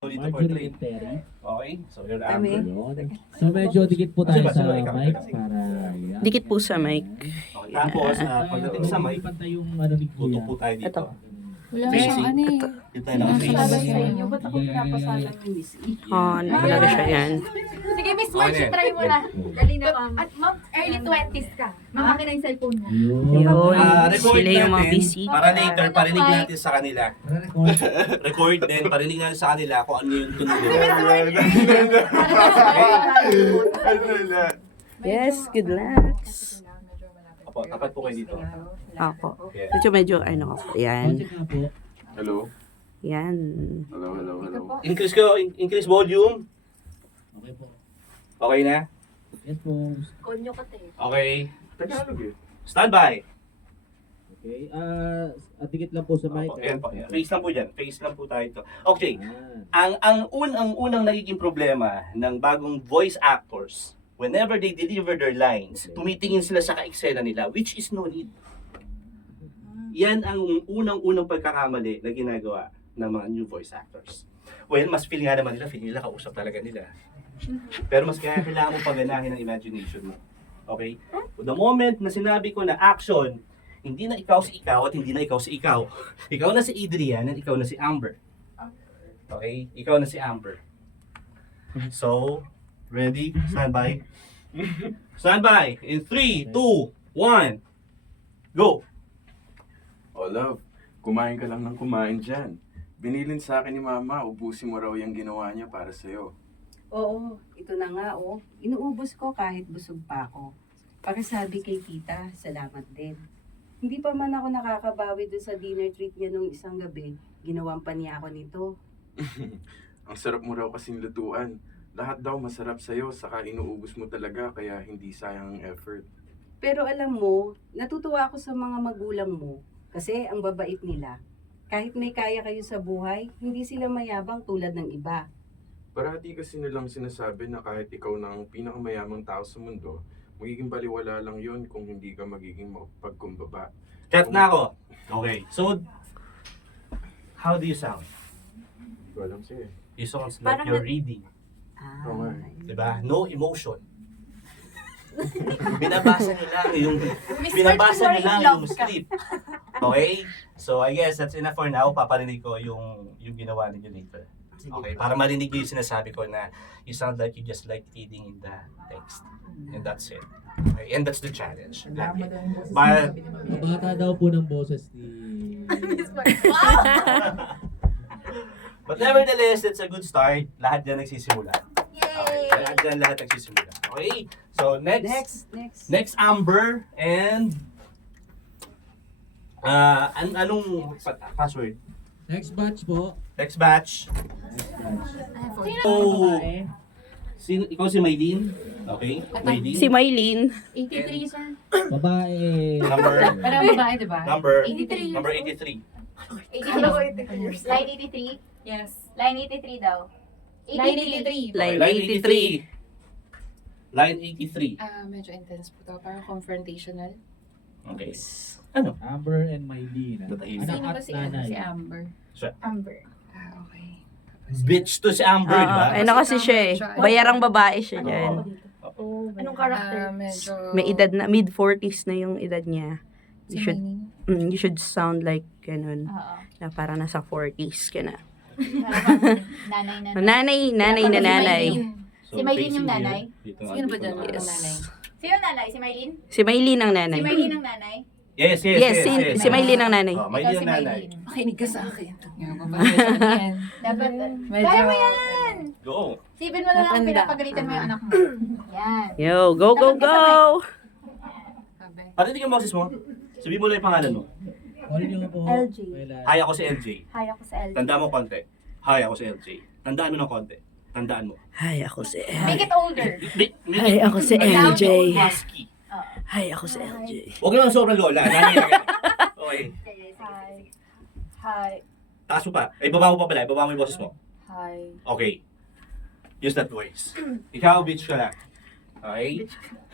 Dito Marjorie portrait. and Terry. Okay, so you're Kami. Amber. Yun. So medyo dikit po tayo Sino ba? sa Sino? Ikaw. mic para... yan. Dikit po sa mic. Okay, tapos, pagdating sa mic, pantay yung ano ni tutok po tayo dito. Ito. Wala Facing. siyang ano eh. Dito tayo naka-face. inyo. Ba't ako pinapasalan yung Miss E? Ano talaga siya yan? Sige, Miss Okay, March, then. try mo na. Dali na ka. At ma'am, early 20s ka. Mamaki na yung cellphone mo. Yun. Record Sila yung mga natin busy. para later parinig natin sa kanila. Record din, parinig natin sa kanila kung ano yung tunog nila. Yes, good luck. Opo, tapat po kayo dito. Ako. Yeah. Medyo ano ako. Yan. Check nga po. Hello? Yan. Hello, hello, hello. Increase volume. Okay po. Okay na? Yes po. Konyo ka te. Okay. Tagalog eh. Stand by. Okay. Dikit lang po sa mic. Opo, ayan po. Face lang po dyan. Face lang po tayo ito. Okay. Ah. Ang unang nagiging problema ng bagong voice actors, whenever they deliver their lines, tumitingin sila sa ka-eksena nila, which is no need. Yan ang unang-unang pagkakamali na ginagawa ng mga new voice actors. Well, mas feel nga naman nila, feel nila kausap talaga nila. Pero mas kailangan mo paganahin ang imagination mo. Okay? The moment na sinabi ko na action, hindi na ikaw si ikaw at hindi na ikaw si ikaw. Ikaw na si Adrian at ikaw na si Amber. Okay? Ikaw na si Amber. So, ready? Stand by. Stand by. In 3, 2, 1, go! Oh love, kumain ka lang ng kumain dyan. Binilin sa akin ni mama, ubusin mo raw yung ginawa niya para sa'yo. Oo, ito na nga oh. Inuubos ko kahit busog pa ako. Pakisabi kay tita, salamat din. Hindi pa man ako nakakabawi dun sa dinner treat niya nung isang gabi. Ginawan pa niya ako nito. Ang sarap mo raw kasing lutuan. Lahat daw masarap sa'yo, saka inuubos mo talaga kaya hindi sayang ang effort. Pero alam mo, natutuwa ako sa mga magulang mo. Kasi ang babait nila. Kahit may kaya kayo sa buhay, hindi sila mayabang tulad ng iba. Parati kasi nilang sinasabi na kahit ikaw na ang pinakamayamang tao sa mundo, magiging baliwala lang yon kung hindi ka magiging mapagkumbaba. Cut na ako. Okay. So, how do you sound? Hindi ko alam sa'yo eh. You sound like Parang you're reading. Ah, Oo nga. Diba? No emotion. Binabasa nila yung Miss binabasa March, nila in yung love ka. script. Okay? So I guess that's enough for now. Paparinig ko yung ginawa ninyo later. Okay, para marinig niyo yung sinasabi ko na you sound like you just like reading in the text. And that's it. Okay, and that's the challenge. But Mabata daw po ng boses ni... Miss March. Wow! but nevertheless, it's a good start. Lahat dyan nagsisimula. Okay, Yay! lahat nagsisimula. Okay? So next. Next Amber and anong password? Next batch po. Next batch. Next batch. Oh, Babae. ikaw si Maylene. Okay? Maylene. Si Mylene. 83, sir. Babae. Number Parang babae, diba? number 83. number 83. 83. Line 83? Yes. Line 83 daw. Line 83. Line Line 83. 83. Line 83. Medyo intense po to. Parang confrontational. Okay. Ano? Amber and Mylene. Tatahimik. Anak Sino at ba si nanay. Si Amber? Amber. Okay. Bitch to si Amber, di ba? Ano kasi siya eh. Bayarang babae siya dyan. Anong character? Medyo... May edad na, mid-40s na yung edad niya. Si You should, Maylene. you should sound like ganun. Oo. Na parang nasa 40s ka na. Nanay na. Nanay na nanay. So, Si Maylene facing yung nanay? dito, Sino ba dyan? dito. Yes. Ang nanay? Sino nanay? Si Maylene? Si Maylene ang nanay. Si Maylene ang nanay? Yes, Yes, si Maylene ang nanay. Oh, Ikaw Maylene si ang nanay. Maylene. Makinig ka sa akin. Yan. Dapat, Medyo... kaya mo yan! Go. Sipin mo na lang kung Matanda. pinapagalitan mo yung anak mo. Yan. Yo, go, go, go! Sabi. Parinig yung boses mo. Sabihin mo lang yung pangalan mo. Call niyo po. LG. Kailan? Hi, ako si LJ. Hi, ako sa LG. Tandaan mo konti. Hi, ako si LJ. Tandaan mo ng konti. Tandaan mo. Hi, ako si Make it older. Hi, ako si LJ. Husky. Hi, ako si LJ. Huwag naman sobrang lola. Nanay na ganyan. Okay. Hi. Hi. Taas mo pa. Ay, baba mo pa pala. Baba mo yung boses mo. Hi. Okay. Use that voice. Ikaw, bitch ka lang. Okay?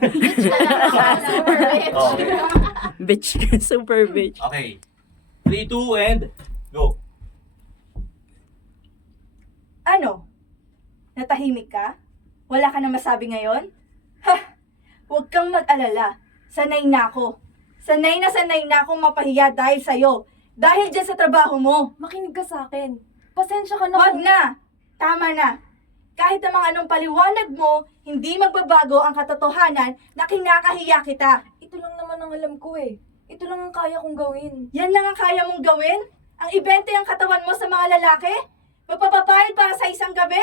Bitch ka lang. Super bitch. Okay. Bitch, super bitch. Okay. 3, 2, and go. Ano? Ano? Natahimik ka? Wala ka na masabi ngayon? Ha! Huwag kang mag-alala. Sanay na ako. Sanay na akong mapahiya dahil sa'yo. Dahil dyan sa trabaho mo. Makinig ka sa akin. Pasensya ka na Huwag kung... na! Tama na. Kahit na mga anong paliwanag mo, hindi magbabago ang katotohanan na kinakahiya kita. Ito lang naman ang alam ko eh. Ito lang ang kaya kong gawin. Yan lang ang kaya mong gawin? Ang ibente ang katawan mo sa mga lalaki? Magpapabayad para sa isang gabi?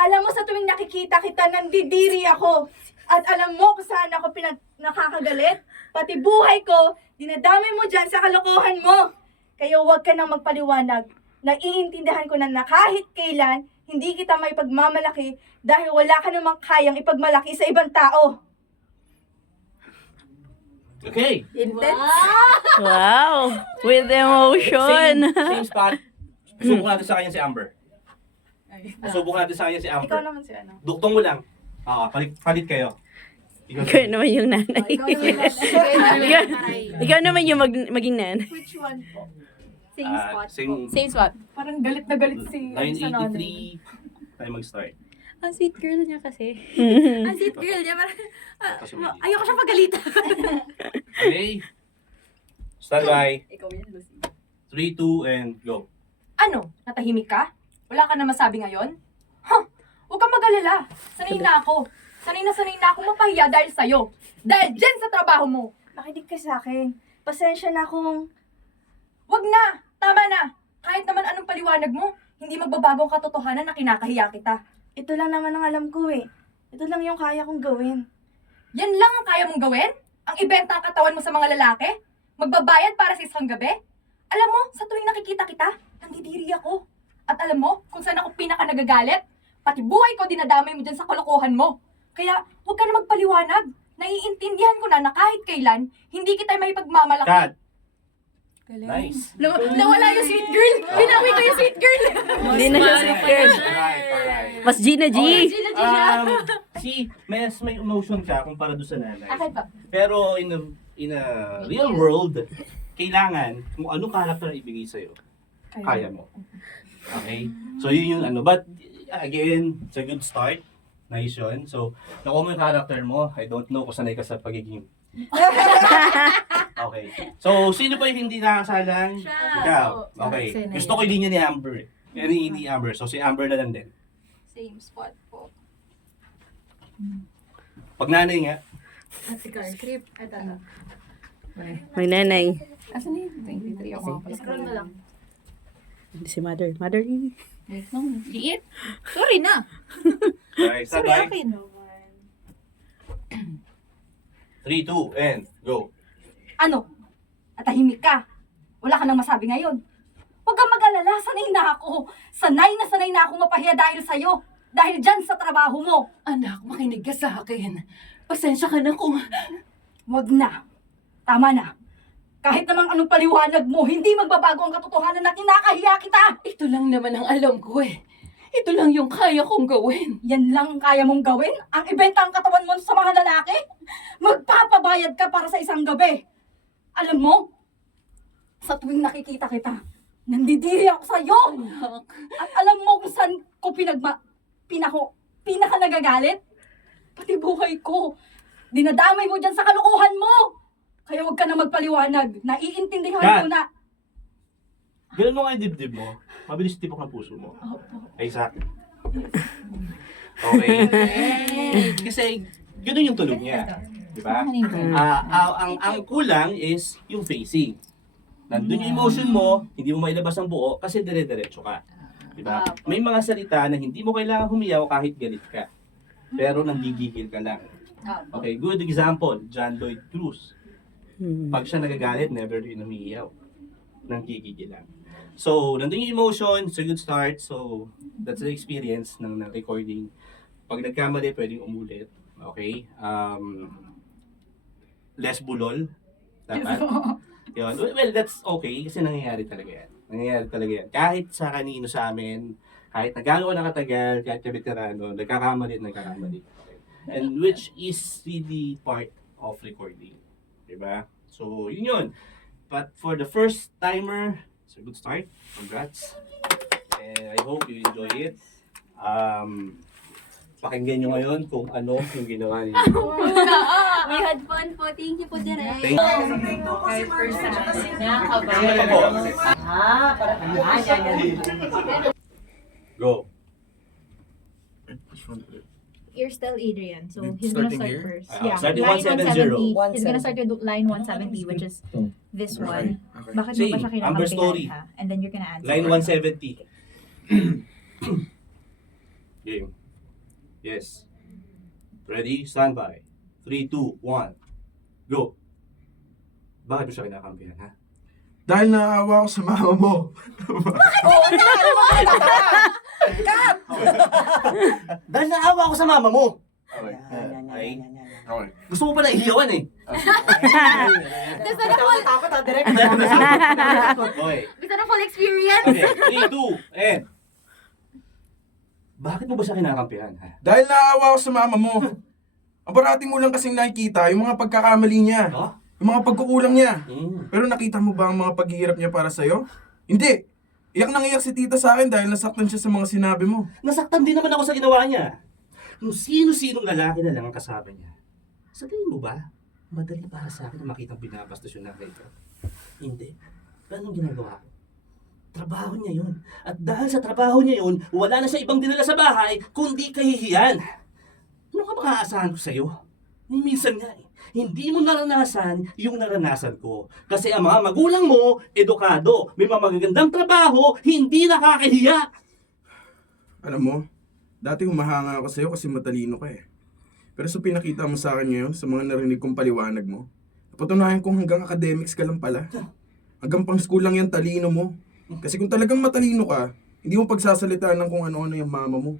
Alam mo sa tuwing nakikita kita, nandidiri ako. At alam mo kung saan ako nakakagalit? Pati buhay ko, dinadamay mo dyan sa kalokohan mo. Kaya huwag ka nang magpaliwanag. Naiintindihan ko na kahit kailan, hindi kita may pagmamalaki dahil wala ka namang kayang ipagmalaki sa ibang tao. Okay. Wow! With emotion. Same spot. Subukan natin sa kanya si Amber. Subukan natin sa kanya si Ikaw Amber. naman si ano? Duktong mo lang. Palit kayo. Ikaw naman yung nanay. Ikaw naman yung maging nanay. Which one po? Same spot po. Same spot. Parang galit na galit si 983 tayo mag-start. Ang sweet girl niya kasi. Mhm. Ang sweet girl niya. Parang, Tapos yung video. ayoko siya pagalitan. Okay. Stand by. Ikaw yan, Lucy. 3, 2, and go. Ano? Natahimik ka? Wala ka na masabi ngayon? Huh! Huwag kang mag-alala. Sanay na ako. Sanay na ako mapahiya dahil sa'yo. Dahil dyan sa trabaho mo. Makinig ka sa akin. Pasensya na kung... Wag na! Tama na! Kahit naman anong paliwanag mo, hindi magbabago ang katotohanan na kinakahiya kita. Ito lang naman ang alam ko eh. Ito lang yung kaya kong gawin. Yan lang ang kaya mong gawin? Ang ibenta ang katawan mo sa mga lalaki? Magbabayad para sa isang gabi? Alam mo, sa tuwing nakikita kita, nandidiri ako. At alam mo, kung saan ako pinaka nagagalit, pati buhay ko dinadamay mo dyan sa kalokohan mo. Kaya, huwag ka na magpaliwanag. Naiintindihan ko na kahit kailan, hindi kita may pagmamalaki. Cut. Nice. Nawala yung sweet girl! Binawi ko yung sweet girl! Hindi na siya sweet girl. Alright. Mas Gina G. May emotion ka kumpara doon sa nanay. Akin pa. Pero in a real world, kailangan kung anong character na ibigay sa'yo, kaya mo. Okay? So yun yung ano. But again, it's a good start. Nice yun. So, nakuha mo yung character mo. I don't know kung sanay ka sa pagiging... Okay. So, sino pa yung hindi nakasalang? Ikaw. Okay. Gusto ko yung linya ni Amber. Ni Amber. So, si Amber na lang din. Same spot po. Pag nanay nga, Script. Ito. May nanay. Asan na yun? 23 ako. Scroll na lang. Si mother. Mother. Liit. Sorry na. okay, stand by. Okay naman. 3, 2, and go. Ano? Natahimik ka. Wala ka nang masabi ngayon. Huwag kang mag-alala. Sanay na ako. Sanay na ako mapahiya dahil sa'yo. Dahil dyan sa trabaho mo. Anak, makinig ka sa akin. Pasensya ka na kung... Huwag na. Tama na. Kahit namang anong paliwanag mo, hindi magbabago ang katotohanan na kinakahiya kita. Ito lang naman ang alam ko eh. Ito lang yung kaya kong gawin. Yan lang ang kaya mong gawin? Ang ibenta ang katawan mo sa mga lalaki? Magpapabayad ka para sa isang gabi. Alam mo, sa tuwing nakikita kita, nandidiri ako sa'yo. Anak, At alam mo kung saan ko pinaka nagagalit? Pati buhay ko. Dinadamay mo dyan sa kalokohan mo. Kaya huwag ka na magpaliwanag. Naiintindihan Kat! ko na. Ganun mo nga yung dibdib mo. Mabilis tipok ng puso mo. Ay, sa akin. Okay. Kasi, ganun yung tulog niya. Di ba? Ang kulang is yung facing. Nandun yung emotion mo, hindi mo mailabas ang buo kasi dire-diretso ka. Di ba? May mga salita na hindi mo kailangan humiyaw kahit galit ka. Pero nanggigigil ka lang. Okay, good example, John Lloyd Cruz. Pag siya nagagalit, never rin umiiyaw. Nanggigigil lang. So, nandun yung emotion, it's a good start. So, that's the experience ng recording. Pag nagkamali, pwedeng umulit. Okay? Less bulol. Dapat. Yun. Well, that's okay kasi nangyayari talaga yan. Nangyayari talaga yan. Kahit sa kanino sa amin, kahit na gaano ko nakatagal, kahit ka veterano, nagkakamali. And which is really part of recording. Diba? So, yun. But for the first timer, it's a good start. Congrats. And I hope you enjoy it. Pakinggan nyo ngayon kung ano yung ginawa niyo. We had fun po. Thank you po, Direk. Thank you. Go. You're still Adrian, so he's Starting gonna start here? first. Starting line 170. 170. He's gonna start with line 170, which is this one. Okay. Bakit mo Same. ba siya Amber story. kinakampihan, ha? And then you're gonna answer. Line 170. Game. Yes. Ready? Stand by. 3, 2, 1. Go. Bakit mo siya kinakampihan, ha? Dahil naawa ko sa mama mo. Dahil naawa ako sa mama mo. Okay. Ay, Okay. gusto mo pa na ihiyawan eh. Gusto na full, Okay. gusto na full experience. Okay. 3, 2, and. Bakit mo ba siya kinakampihan, ha? Dahil naawa ko sa mama mo. Ang parating mo lang kasing nakikita yung mga pagkakamali niya. No? Yung mga pagkukulang niya. Mm. Pero nakita mo ba ang mga paghihirap niya para sa'yo? Hindi. Iyak nang iyak si tita sa akin dahil nasaktan siya sa mga sinabi mo. Nasaktan din naman ako sa ginawa niya. Kung sino-sinong lalaki na lang ang kasama niya. Sa tingin mo ba, madali para sa akin na makitang binabastos yung nanay ko? Hindi. Anong ginagawa ko? Trabaho niya yun. At dahil sa trabaho niya yun, wala na siya ibang dinala sa bahay, kundi kahihiyan. Ano ka makaasahan ko sa'yo? Ni minsan nga eh. Hindi mo naranasan yung naranasan ko. Kasi ang mga magulang mo, edukado, may mga magagandang trabaho, hindi nakakahiya. Alam mo, dati humahanga ako sa'yo kasi matalino ka eh. Pero sa pinakita mo sa akin ngayon, sa mga narinig kong paliwanag mo, napatunayan kong hanggang academics ka lang pala. Hanggang pang school lang yan talino mo. Kasi kung talagang matalino ka, hindi mo pagsasalitaan ng kung ano-ano yung mama mo.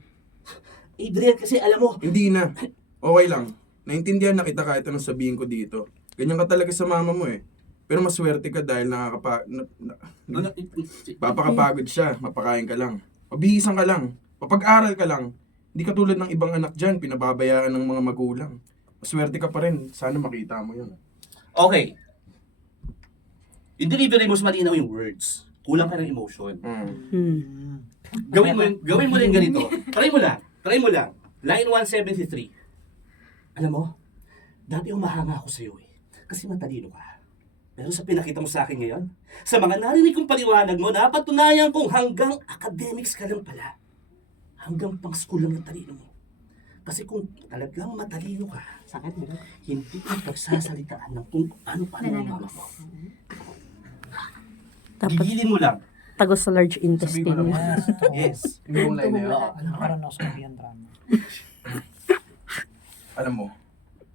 Adrian, kasi alam mo, Hindi na. Okay lang. Naintindihan na kita kahit anong sabihin ko dito. Ganyan ka talaga sa mama mo eh. Pero maswerte ka dahil papakapagod siya, mapakain ka lang. Mabihisan ka lang. Mapag-aral ka lang. Hindi ka tulad ng ibang anak dyan, pinababayaan ng mga magulang. Maswerte ka pa rin. Sana makita mo yun. okay. Yung delivery mo, malinaw yung words. Kulang ka ng emotion. Gawin mo rin ganito. Try mo lang. Line 173. Alam mo, dati umahanga ako sa'yo eh. Kasi matalino ka. Pero sa pinakita mo sa akin ngayon, sa mga narinig kong paliwanag mo, napatunayan kong hanggang academics ka lang pala. Hanggang pang school lang ang talino mo. Kasi kung talagang matalino ka, hindi ka pagsasalitaan ng kung ano pa ng mama mo. Dapat Gigilin mo lang. tagos sa large Sabihin ko intestine. naman. Yes. Yung line na yun. Alam mo,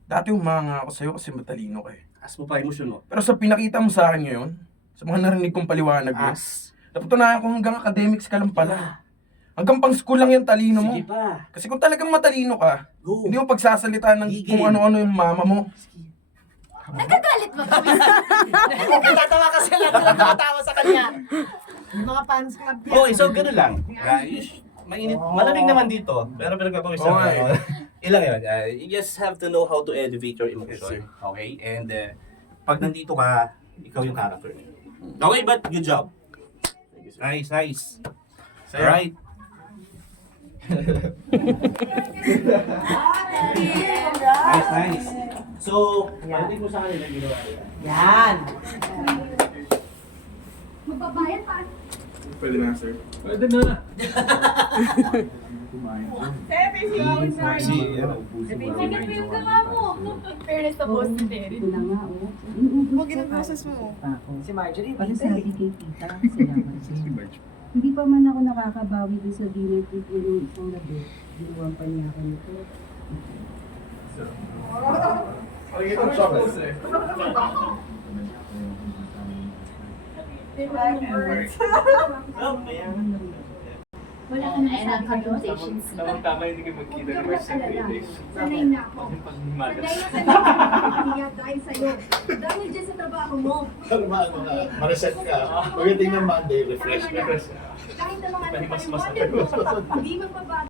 dati umahanga ako sa'yo kasi matalino ka eh. As mo pa emosyon mo. Pero sa pinakita mo sa akin ngayon, sa mga narinig kong paliwanag mo, napatunayan ko hanggang academics ka lang pala. Hanggang pang school lang yung talino mo. Sige pa. Kasi kung talagang matalino ka, Go. hindi mo pagsasalitaan ng Gigil. kung ano-ano yung mama mo. Nagagalit ba kami? Tatawa kasi lang tumatawa sa kanya. Yung mga fans club niya. Okay, so gano'n lang. Mainit. Malamig naman dito. Pero pinagpapawisan Oo nga eh. Ilang yun. You just have to know how to elevate your emotion. Yes, sir. Okay? And pag nandito ka, ikaw yung character. Okay, but good job. Nice. Alright. Nice. So, pwede mo sa kanila ginawa. Yan. Magbabayad pa. Pwede na, sir. Nagkat mo yung gama mo. Fairness sa boss ni Terry. Ito na nga, oh. Inuubos ko boses mo. ako. Si Marjorie, Para sabi kay tita, salamat din. Hindi pa man ako nakakabawi dun sa dinner trip niya nung isang gabi. Ginawan pa niya ako nito. Wala ka na sa conversations. Tama hindi kayo magkita ng first days. Sanay na ako. Sanay na kaya dahil sa'yo. Dahil dyan sa trabaho mo. Ma-reset ka. Pagdating ng Monday, refresh ka. Kahit na mga Mas hindi magbabago.